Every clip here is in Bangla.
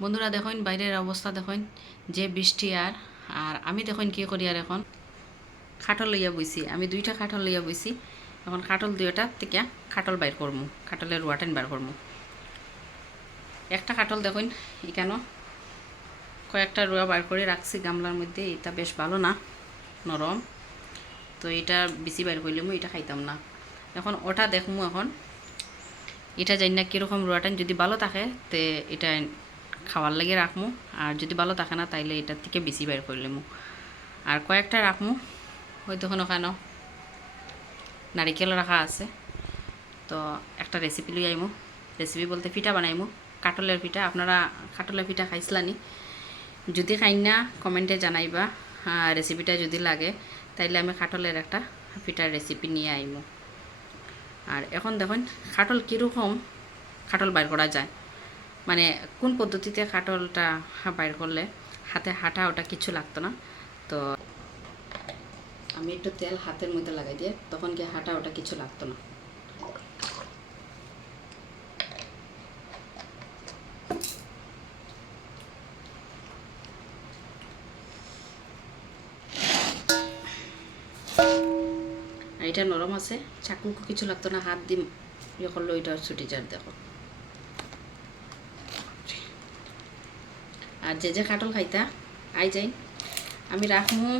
বন্ধুরা দেখুন বাইরের অবস্থা দেখুন যে বৃষ্টি আর আর আমি দেখুন কী করি আর এখন খাটল লইয়া বইছি আমি দুইটা খাটল লইয়া বইছি এখন খাটল দুইটা থেকে খাটল বাইর করবো খাটলের ওয়াটেন বার করবো একটা খাটল দেখুন এখানো কয়েকটা রুয়া বার করে রাখছি গামলার মধ্যে এটা বেশ ভালো না নরম তো এটা বেশি বাইর করলাম এটা খাইতাম না এখন ওটা দেখমু এখন এটা জানি না কীরকম রুয়াটান যদি ভালো থাকে তে এটা খাওয়ার লাগে রাখমু আর যদি ভালো থাকে না তাইলে এটার থেকে বেশি বাইর করলামু আর কয়েকটা রাখমু ওই তখন ওখানে নারিকেল রাখা আছে তো একটা রেসিপি লই আইমু রেসিপি বলতে পিঠা বানাইমু কাটলের পিঠা আপনারা কাটলের পিঠা খাইছিলানি যদি খাই না কমেন্টে জানাইবা রেসিপিটা যদি লাগে তাইলে আমি কাটলের একটা পিঠার রেসিপি নিয়ে আইমু আর এখন দেখুন কাটল কীরকম কাটল বাইর করা যায় মানে কোন পদ্ধতিতে কাটলটা বাইর করলে হাতে হাঁটা ওটা কিছু লাগতো না তো আমি একটু তেল হাতের মধ্যে লাগাই দিয়ে তখন গিয়ে হাঁটা ওটা কিছু লাগতো না আর এটা নরম আছে চাকুকু কিছু লাগতো না হাত দিয়ে ইয়ে করলো ওইটা ছুটি যার দেখো আর যে যে কাটল খাইতা আই যাই আমি রাখমু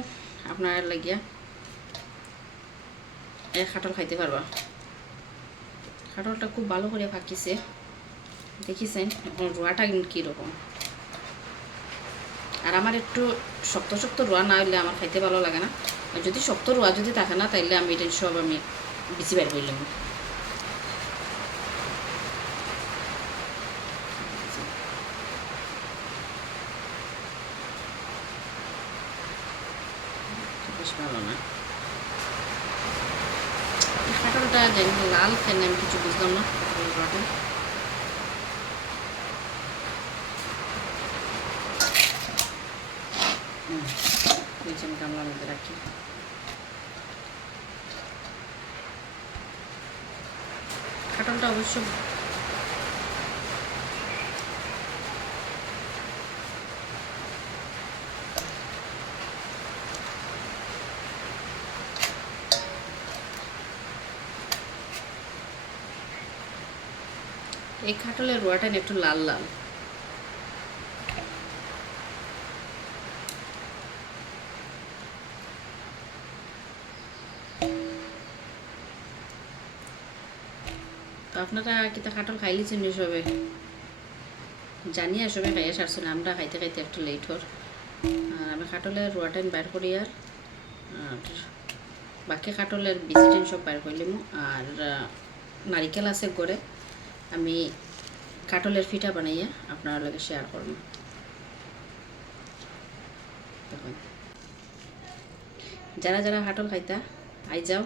আপনার লাগিয়া কাটল খাইতে পারবা কাটলটা খুব ভালো করে ফাঁকিছে দেখিছেন এখন রোয়াটা কীরকম আর আমার একটু শক্ত শক্ত রোয়া না হইলে আমার খাইতে ভালো লাগে না আর যদি শক্ত রোয়া যদি থাকে না তাইলে আমি এটা সব আমি বেশি বের করলাম বেশ ভালো না কাঁঠালটা লাল কেন আমি কিছু বুঝলাম না রোয়াটা আমি গামলার মধ্যে রাখি কাঁঠালটা অবশ্য এই কাঁঠালের রোয়াটা একটু লাল লাল তো আপনারা কিতা কাঁঠাল খাইলিছেন সবে জানিয়ে সবাই খাইয়া সারছেন আমরা খাইতে খাইতে একটু লেট হর আর আমি কাঁঠালের রোয়াটাইন বাইর করি আর বাকি কাঁঠালের বিচিটেন সব বাইর করলাম আর নারিকেল আছে গড়ে আমি কাঁঠালের পিঠা বানাইয়া আপনার লগে শেয়ার করব দেখুন যারা যারা কাঁঠাল খাইতা আই যাও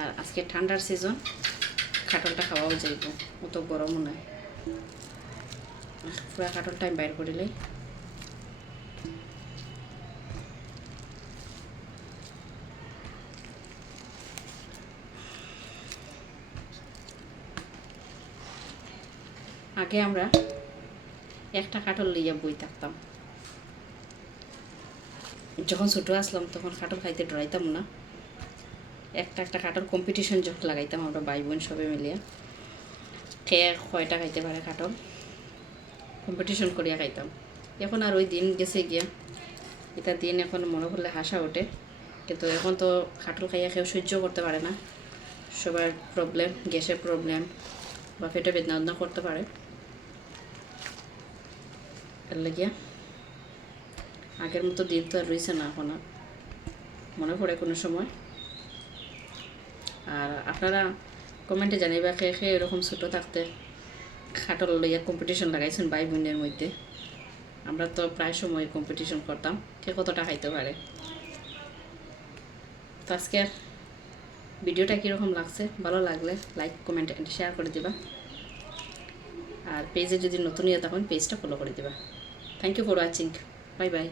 আর আজকে ঠান্ডার সিজন কাঁঠালটা খাওয়াও যাইব অত গরমও নাই পুরা কাঁঠালটা আমি বাইর করিলে আগে আমরা একটা কাঁঠাল লইয়া বই থাকতাম যখন ছোটো আসলাম তখন কাঁঠাল খাইতে ডরাইতাম না একটা একটা কাঁঠাল কম্পিটিশন যখন লাগাইতাম আমরা ভাই বোন সবাই মিলিয়ে খেয়ে কয়টা খাইতে পারে কাঁঠাল কম্পিটিশন করিয়া খাইতাম এখন আর ওই দিন গেছে গিয়া এটা দিন এখন মনে করলে হাসা ওঠে কিন্তু এখন তো কাঁঠাল খাইয়া কেউ সহ্য করতে পারে না সবার প্রবলেম গ্যাসের প্রবলেম বা পেটে বেদনা করতে পারে এর লাগিয়া আগের মতো দিন তো আর রয়েছে না এখন আর মনে পড়ে কোনো সময় আর আপনারা কমেন্টে জানাইবা খেয়ে খেয়ে এরকম ছোটো থাকতে কাঁঠাল লইয়া কম্পিটিশন লাগাইছেন ভাই বোনের মধ্যে আমরা তো প্রায় সময় কম্পিটিশন করতাম কে কতটা খাইতে পারে তো আজকে আর ভিডিওটা কীরকম লাগছে ভালো লাগলে লাইক কমেন্ট এন্ড শেয়ার করে দিবা আর পেজে যদি নতুন ইয়ে তখন পেজটা ফলো করে দিবা thank you for watching bye by